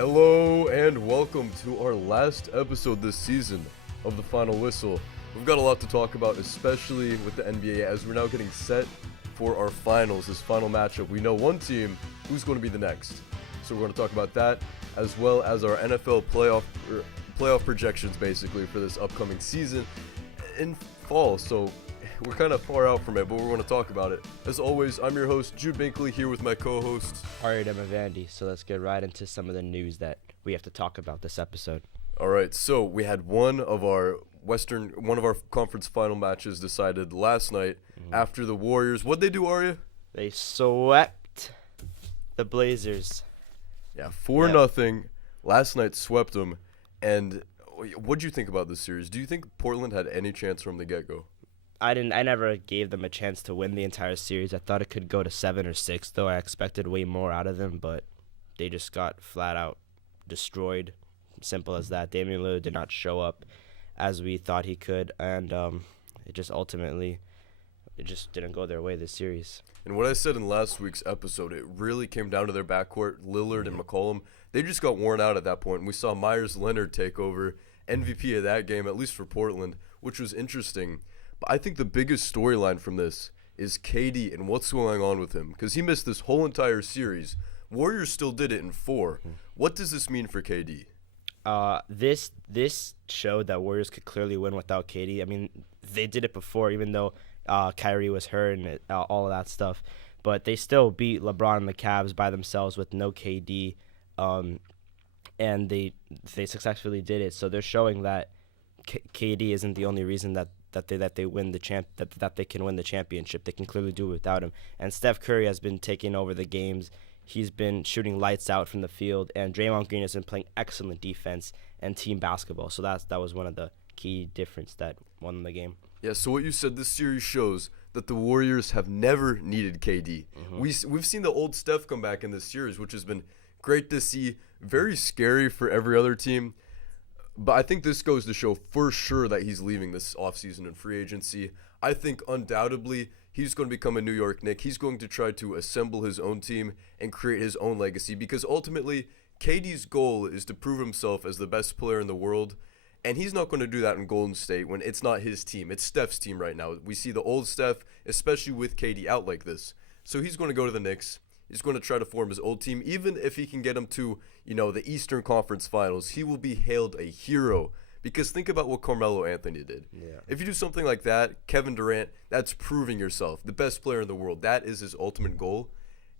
Hello and welcome to our last episode this season of The Final Whistle. We've got a lot to talk about, especially with the NBA, as we're now getting set for our finals, this final matchup. We know one team who's going to be the next. So we're going to talk about that, as well as our NFL playoff projections, basically, for this upcoming season in fall. So we're kind of far out from it, but we're going to talk about it. As always, I'm your host, Jude Binkley, here with my co-host, Aria Damavandi. So let's get right into some of the news that we have to talk about this episode. All right, so we had one of our conference final matches decided last night after the Warriors. What'd they do, Aria? They swept the Blazers. Yeah, 4-0. Last night swept them. And what'd you think about this series? Do you think Portland had any chance from the get-go? I never gave them a chance to win the entire series. I thought it could go to 7 or 6, though. I expected way more out of them, but they just got flat out destroyed. Simple as that. Damian Lillard did not show up as we thought he could, and it just didn't go their way this series. And what I said in last week's episode, it really came down to their backcourt, Lillard and McCollum. They just got worn out at that point. And we saw Myers Leonard take over, MVP of that game, at least for Portland, which was interesting. But I think the biggest storyline from this is KD and what's going on with him, because he missed this whole entire series. Warriors still did it in 4. What does this mean for KD? This showed that Warriors could clearly win without KD. I mean, they did it before, even though Carey was hurt and all of that stuff. But they still beat LeBron and the Cavs by themselves with no KD, and they successfully did it. So they're showing that KD isn't the only reason that they win that they can win the championship. They can clearly do it without him. And Steph Curry has been taking over the games. He's been shooting lights out from the field, and Draymond Green has been playing excellent defense and team basketball. So that was one of the key difference that won the game. Yeah, so what you said, this series shows that the Warriors have never needed KD. We've seen the old Steph come back in this series, which has been great to see, very scary for every other team. But I think this goes to show for sure that he's leaving this offseason in free agency. I think undoubtedly he's going to become a New York Knick. He's going to try to assemble his own team and create his own legacy, because ultimately KD's goal is to prove himself as the best player in the world. And he's not going to do that in Golden State when it's not his team. It's Steph's team right now. We see the old Steph, especially with KD out like this. So he's going to go to the Knicks. He's going to try to form his old team. Even if he can get him to, the Eastern Conference Finals, he will be hailed a hero. Because think about what Carmelo Anthony did. Yeah. If you do something like that, Kevin Durant, that's proving yourself. The best player in the world. That is his ultimate goal.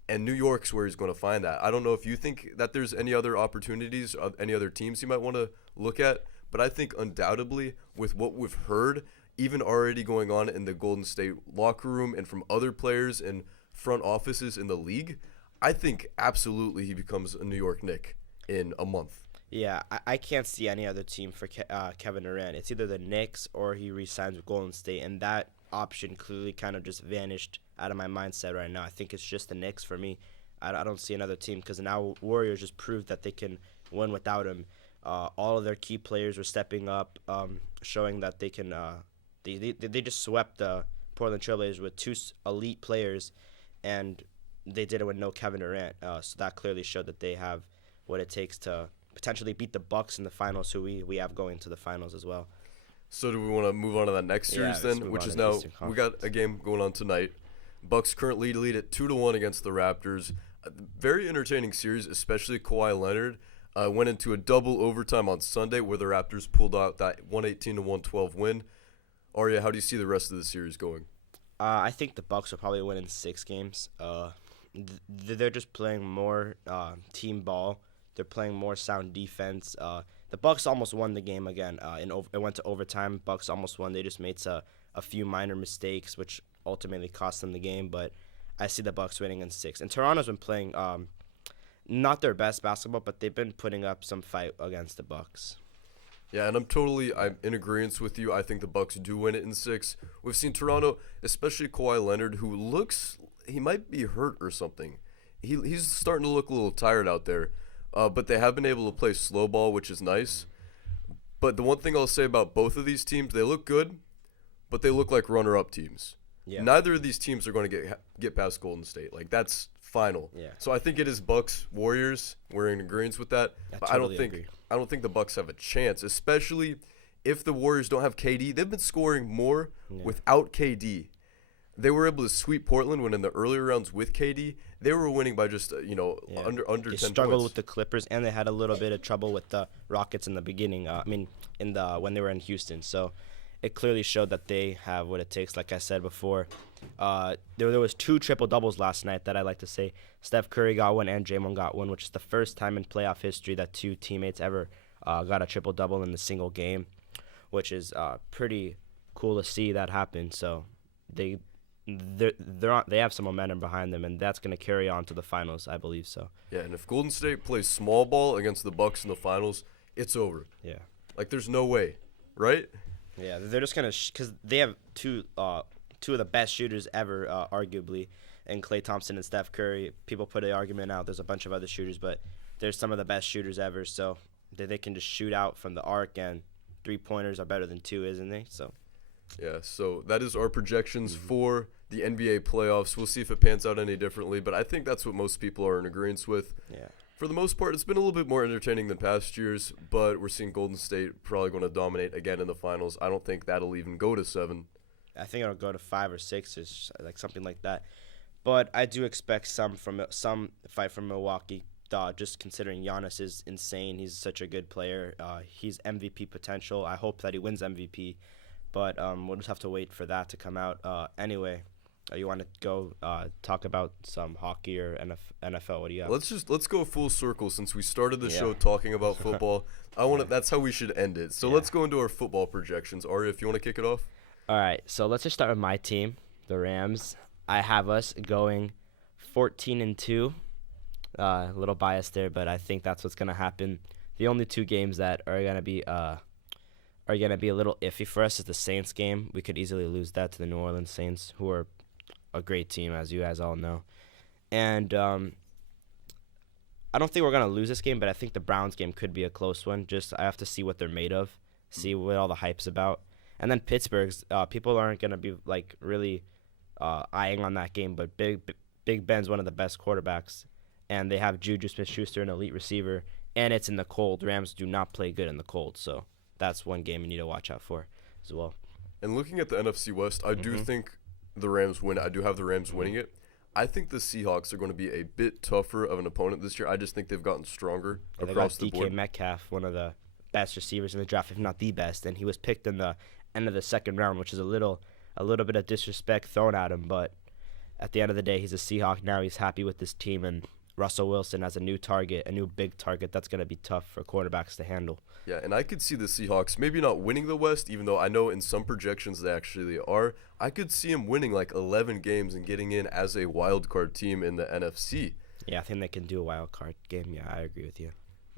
And New York's where he's going to find that. I don't know if you think that there's any other opportunities, any other teams you might want to look at. But I think undoubtedly, with what we've heard, even already going on in the Golden State locker room and from other players and front offices in the league, I think absolutely he becomes a New York Knick in a month. Yeah, I can't see any other team for Kevin Durant. It's either the Knicks or he re-signs with Golden State, and that option clearly kind of just vanished out of my mindset right now. I think it's just the Knicks for me. I don't see another team, because now Warriors just proved that they can win without him. All of their key players were stepping up, showing that they can. They just swept the Portland Trailblazers with 2 elite players, and they did it with no Kevin Durant. So that clearly showed that they have what it takes to potentially beat the Bucks in the finals, who we have going to the finals as well. So do we want to move on to that next series then, which is now we got a game going on tonight. Bucks currently lead at 2-1 against the Raptors. A very entertaining series, especially Kawhi Leonard. Went into a double overtime on Sunday where the Raptors pulled out that 118-112 win. Aria, how do you see the rest of the series going? I think the Bucks will probably win in 6 games. They're just playing more team ball. They're playing more sound defense. The Bucks almost won the game again. It went to overtime. Bucks almost won. They just made a few minor mistakes, which ultimately cost them the game. But I see the Bucks winning in 6. And Toronto's been playing not their best basketball, but they've been putting up some fight against the Bucks. Yeah, and I'm in agreement with you. I think the Bucks do win it in 6. We've seen Toronto, especially Kawhi Leonard, who he might be hurt or something. He's starting to look a little tired out there. But they have been able to play slow ball, which is nice. But the one thing I'll say about both of these teams, they look good, but they look like runner-up teams. Yeah. Neither of these teams are going to get past Golden State. Like, that's final. Yeah. So I think it is Bucks Warriors. We're in agreement with that. But totally agree. I don't think the Bucks have a chance, especially if the Warriors don't have KD. They've been scoring more without KD. They were able to sweep Portland when in the earlier rounds with KD, they were winning by just under 10 They points. struggled with the Clippers, and they had a little bit of trouble with the Rockets in the beginning. When they were in Houston. So it clearly showed that they have what it takes. Like I said before, there was 2 triple doubles last night that I like to say. Steph Curry got one and Draymond got one, which is the first time in playoff history that 2 teammates ever got a triple double in a single game, which is pretty cool to see that happen. So they have some momentum behind them, and that's going to carry on to the finals, I believe so. Yeah, and if Golden State plays small ball against the Bucks in the finals, it's over. Yeah. Like, there's no way, right? Yeah, they're just going to because they have two of the best shooters ever, arguably, and Klay Thompson and Steph Curry. People put the argument out. There's a bunch of other shooters, but they're some of the best shooters ever, so they can just shoot out from the arc, and 3-pointers are better than 2, isn't they? So. Yeah, so that is our projections for the NBA playoffs. We'll see if it pans out any differently, but I think that's what most people are in agreement with. Yeah. For the most part, it's been a little bit more entertaining than past years, but we're seeing Golden State probably going to dominate again in the finals. I don't think that'll even go to 7. I think it'll go to 5 or 6, or like something like that. But I do expect some fight from Milwaukee. Just considering Giannis is insane, he's such a good player. He's MVP potential. I hope that he wins MVP. But we'll just have to wait for that to come out. Anyway, you want to go talk about some hockey or NFL? What do you have? Let's go full circle since we started the show talking about football. That's how we should end it. So let's go into our football projections. Aria, if you want to kick it off. All right. So let's just start with my team, the Rams. I have us going 14-2. A little biased there, but I think that's what's gonna happen. The only 2 games that are gonna be a little iffy for us is the Saints game. We could easily lose that to the New Orleans Saints, who are a great team, as you guys all know. And I don't think we're going to lose this game, but I think the Browns game could be a close one. Just I have to see what they're made of, see what all the hype's about. And then Pittsburgh's, people aren't going to be like really eyeing on that game, but Big Ben's one of the best quarterbacks, and they have Juju Smith-Schuster, an elite receiver, and it's in the cold. Rams do not play good in the cold, so that's one game you need to watch out for as well. And looking at the NFC West, I do think the Rams win. I do have the Rams winning it. I think the Seahawks are going to be a bit tougher of an opponent this year. I just think they've gotten stronger across the board. DK Metcalf, one of the best receivers in the draft, if not the best, and he was picked in the end of the 2nd round, which is a little bit of disrespect thrown at him. But at the end of the day, he's a Seahawk now. He's happy with this team, and Russell Wilson has a new big target that's going to be tough for quarterbacks to handle. Yeah, and I could see the Seahawks maybe not winning the West, even though I know in some projections they actually are. I could see them winning like 11 games and getting in as a wild card team in the NFC. Yeah, I think they can do a wild card game. Yeah, I agree with you.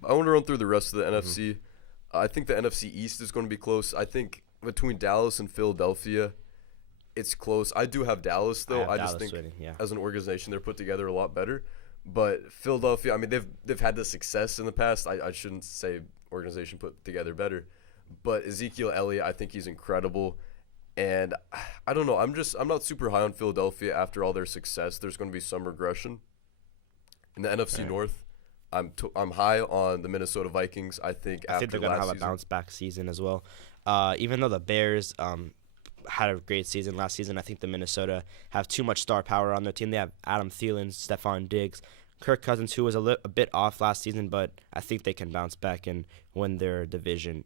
I want to run through the rest of the NFC. I think the NFC East is going to be close. I think between Dallas and Philadelphia, it's close. I do have Dallas, though. I just think winning, as an organization, they're put together a lot better. But Philadelphia, I mean, they've had the success in the past. I shouldn't say organization put together better. But Ezekiel Elliott, I think he's incredible. And I don't know. I'm not super high on Philadelphia after all their success. There's going to be some regression. In the NFC North, I'm high on the Minnesota Vikings. I think they're going to have a bounce back season as well. Even though the Bears had a great season last season, I think the Minnesota have too much star power on their team. They have Adam Thielen, Stephon Diggs, Kirk Cousins, who was a bit off last season, but I think they can bounce back and win their division.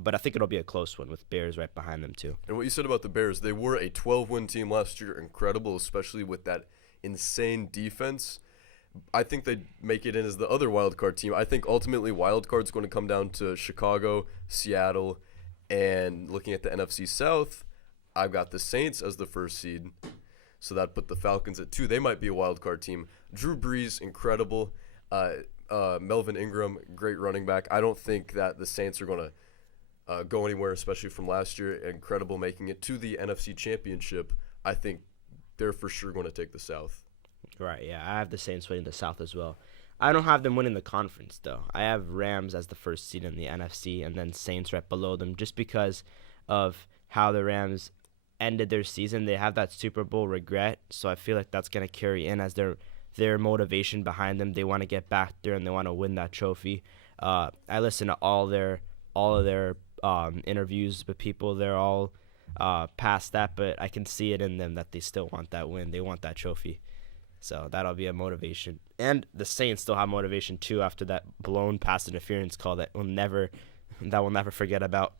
But I think it'll be a close one with Bears right behind them too. And what you said about the Bears, they were a 12-win team last year. Incredible, especially with that insane defense. I think they'd make it in as the other wild card team. I think ultimately wild card's going to come down to Chicago, Seattle, and looking at the NFC South, I've got the Saints as the 1st seed. So that put the Falcons at 2. They might be a wild card team. Drew Brees, incredible. Melvin Ingram, great running back. I don't think that the Saints are going to go anywhere, especially from last year. Incredible, making it to the NFC Championship. I think they're for sure going to take the South. Right, yeah. I have the Saints winning the South as well. I don't have them winning the conference, though. I have Rams as the 1st seed in the NFC and then Saints right below them just because of how the Rams ended their season. They have that Super Bowl regret, so I feel like that's going to carry in as they're their motivation behind them. They want to get back there and they want to win that trophy. I listen to all of their interviews with people. They're all past that, but I can see it in them that they still want that win. They want that trophy. So that'll be a motivation. And the Saints still have motivation too after that blown pass interference call that we'll never forget about.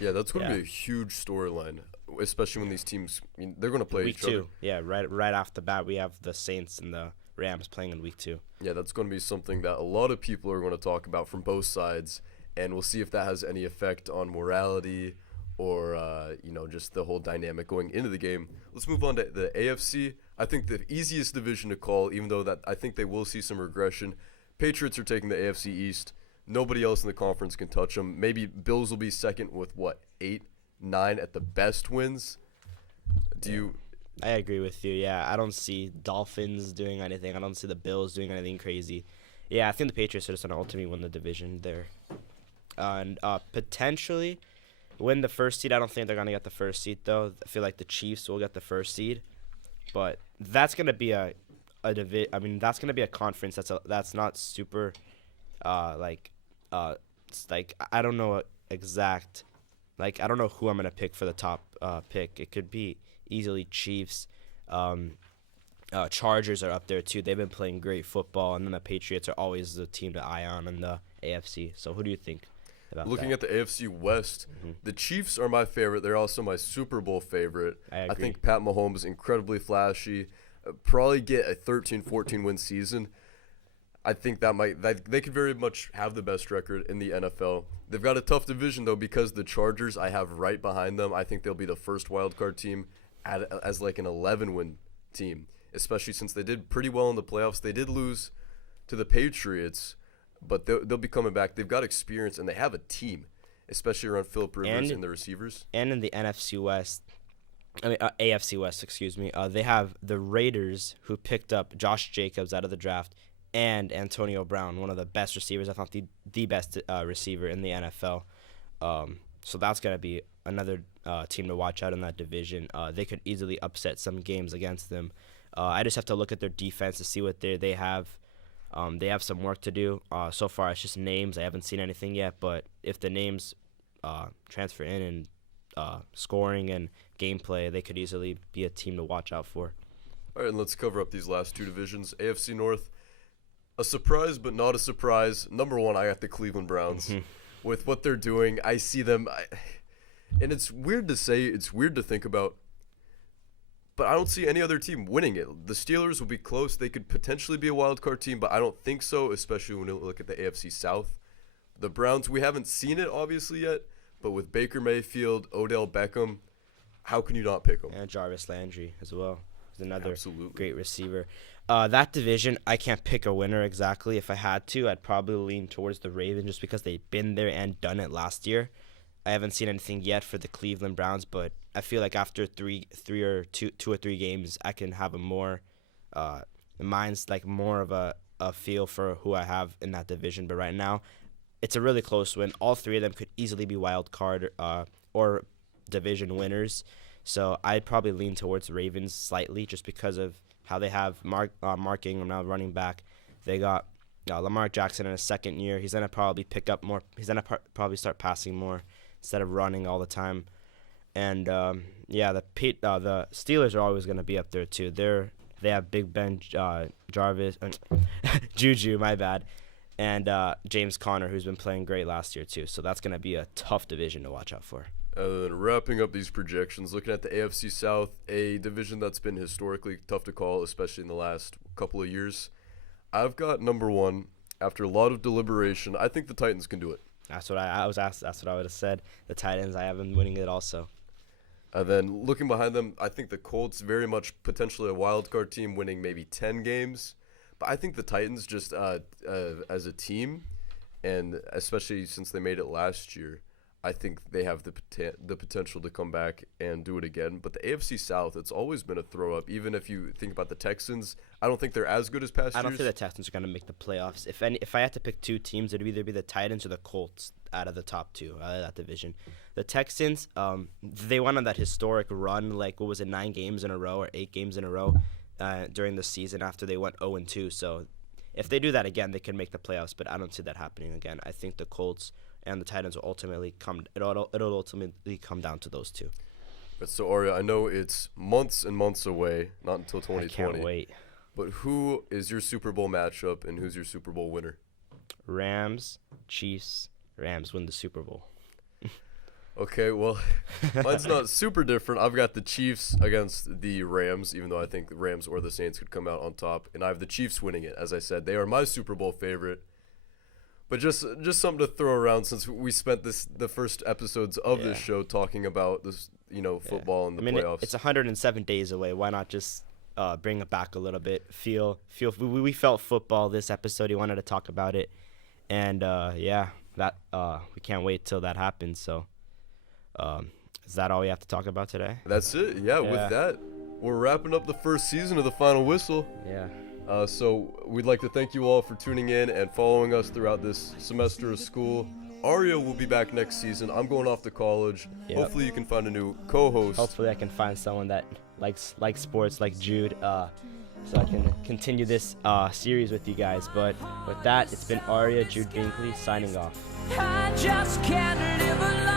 Yeah, that's going to be a huge storyline, especially when these teams, they're going to play week each other. Week 2. Yeah, right off the bat, we have the Saints and the Rams playing in week 2. Yeah, that's going to be something that a lot of people are going to talk about from both sides, and we'll see if that has any effect on morality or, just the whole dynamic going into the game. Let's move on to the AFC. I think the easiest division to call, even though that I think they will see some regression. Patriots are taking the AFC East. Nobody else in the conference can touch them. Maybe Bills will be second with, 8, 9 at the best wins? I agree with you. Yeah, I don't see Dolphins doing anything. I don't see the Bills doing anything crazy. Yeah, I think the Patriots are just going to ultimately win the division there. And potentially win the first seed. I don't think they're going to get the first seed, though. I feel like the Chiefs will get the first seed. But that's going to be that's going to be a conference that's not super it's like I don't know exact, I don't know who I'm going to pick for the top pick. It could be easily Chiefs. Chargers are up there too. They've been playing great football, and then the Patriots are always the team to eye on in the AFC. So who do you think about Looking that? at the AFC West, the Chiefs are my favorite. They're also my Super Bowl favorite. I agree. I think Pat Mahomes is incredibly flashy. Probably get a 13-14 win season. I think they could very much have the best record in the NFL. They've got a tough division, though, because the Chargers I have right behind them. I think they'll be the first wildcard team as like an 11-win team, especially since they did pretty well in the playoffs. They did lose to the Patriots, but they'll be coming back. They've got experience, and they have a team, especially around Phillip Rivers and the receivers. And in the AFC West, excuse me, they have the Raiders, who picked up Josh Jacobs out of the draft, and Antonio Brown, one of the best receivers, if not the best receiver in the NFL. So that's going to be another team to watch out in that division. They could easily upset some games against them. I just have to look at their defense to see what they have. They have some work to do. So far, it's just names. I haven't seen anything yet, but if the names transfer in and scoring and gameplay, they could easily be a team to watch out for. All right, and let's cover up these last two divisions. AFC North, a surprise but not a surprise. Number one, I got the Cleveland Browns. With what they're doing, I see them, and it's weird to say, it's weird to think about, but I don't see any other team winning it. The Steelers will be close. They could potentially be a wild card team, but I don't think so, especially when you look at the AFC South. The Browns, we haven't seen it obviously yet, but with Baker Mayfield, Odell Beckham, how can you not pick them? And Jarvis Landry as well. He's another Absolutely. Great receiver. That division, I can't pick a winner exactly. If I had to, I'd probably lean towards the Ravens just because they've been there and done it last year. I haven't seen anything yet for the Cleveland Browns, but I feel like after two or three games, I can have a more more of a feel for who I have in that division. But right now, it's a really close win. All three of them could easily be wild card or division winners. So I'd probably lean towards the Ravens slightly just because of how they have Mark Ingram now running back. They got Lamar Jackson in his second year. He's going to probably pick up more. He's going to probably start passing more instead of running all the time. And, the Steelers are always going to be up there, too. They have Big Ben, Jarvis, Juju, my bad, and James Conner, who's been playing great last year, too. So that's going to be a tough division to watch out for. And then wrapping up these projections, looking at the AFC South, a division that's been historically tough to call, especially in the last couple of years. I've got number one, after a lot of deliberation, I think the Titans can do it. That's what I was asked. That's what I would have said. The Titans, I have them winning it also. And then looking behind them, I think the Colts very much potentially a wild card team winning maybe 10 games. But I think the Titans just as a team, and especially since they made it last year, I think they have the potential to come back and do it again. But the AFC South, it's always been a throw-up. Even if you think about the Texans, I don't think they're as good as past years. I don't think the Texans are going to make the playoffs. If I had to pick two teams, it would either be the Titans or the Colts out of the top two out of that division. The Texans, they went on that historic run, 9 games in a row or 8 games in a row. during the season after they went 0-2. So if they do that again, they can make the playoffs. But I don't see that happening again. I think the Colts and the Titans will ultimately it'll ultimately come down to those two. So Aria, I know it's months and months away, not until 2020. I can't wait. But who is your Super Bowl matchup, and who's your Super Bowl winner? Rams, Chiefs. Rams win the Super Bowl. Okay, well, mine's not super different. I've got the Chiefs against the Rams, even though I think the Rams or the Saints could come out on top. And I have the Chiefs winning it. As I said, they are my Super Bowl favorite. But just something to throw around, since we spent the first episodes of this show talking about this, football and the playoffs. It's 107 days away. Why not just bring it back a little bit? We felt football this episode. You wanted to talk about it, and that we can't wait till that happens. So, is that all we have to talk about today? That's it. Yeah. With that, we're wrapping up the first season of The Final Whistle. Yeah. So we'd like to thank you all for tuning in and following us throughout this semester of school. Aria will be back next season. I'm going off to college. Yep. Hopefully you can find a new co-host. Hopefully I can find someone that likes sports like Jude, so I can continue this series with you guys. But with that, it's been Aria, Jude Binkley, signing off. I just can't live alone.